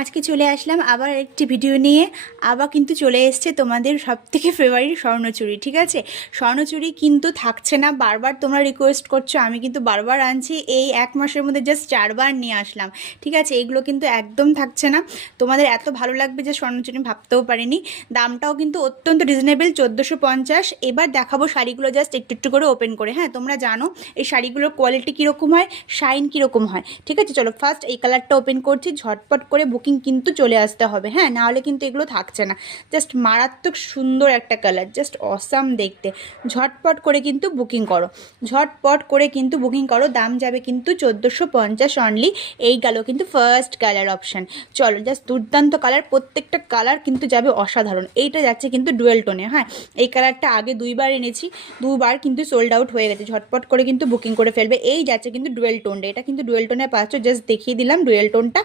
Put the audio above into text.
আজকে চলে আসলাম আবার একটি ভিডিও নিয়ে। আবার কিন্তু চলে এসছে তোমাদের সবথেকে ফেভারিট স্বর্ণচুড়ি। ঠিক আছে, স্বর্ণচুড়ি কিন্তু থাকছে না, বারবার তোমরা রিকোয়েস্ট করছো, আমি কিন্তু বারবার আনছি। এই এক মাসের মধ্যে জাস্ট 4বার নিয়ে আসলাম। ঠিক আছে, এগুলো কিন্তু একদম থাকছে না। তোমাদের এত ভালো লাগবে যে স্বর্ণচুড়ি ভাবতেও পারিনি। দামটাও কিন্তু অত্যন্ত রিজনেবল, 1450। এবার দেখাবো শাড়িগুলো জাস্ট একটু একটু করে ওপেন করে। হ্যাঁ, তোমরা জানো এই শাড়িগুলোর কোয়ালিটি কীরকম হয়, শাইন কীরকম হয়। ঠিক আছে, চলো ফার্স্ট এই কালারটা ওপেন করছি। ঝটপট করে বুকিং কিন্তু চলে আসতে হবে, হ্যাঁ, নাহলে কিন্তু এগুলো থাকছে না। জাস্ট মারাত্মক সুন্দর একটা কালার, জাস্ট অসাম দেখতে। ঝটপট করে কিন্তু বুকিং করো, ঝটপট করে কিন্তু বুকিং করো। দাম যাবে কিন্তু 1450 অনলি। এই গেল কিন্তু ফার্স্ট কালার অপশান। চলো, জাস্ট দুর্দান্ত কালার, প্রত্যেকটা কালার কিন্তু যাবে অসাধারণ। এইটা যাচ্ছে কিন্তু ডুয়েল টোনে। হ্যাঁ, এই কালারটা আগে 2বার এনেছি, 2বার কিন্তু সোল্ড আউট হয়ে গেছে। ঝটপট করে কিন্তু বুকিং করে ফেলবে। এই যাচ্ছে কিন্তু ডুয়েল টোনটা, এটা কিন্তু ডুয়েল টোনে পাচ্ছ, জাস্ট দেখিয়ে দিলাম ডুয়েল টোনটা।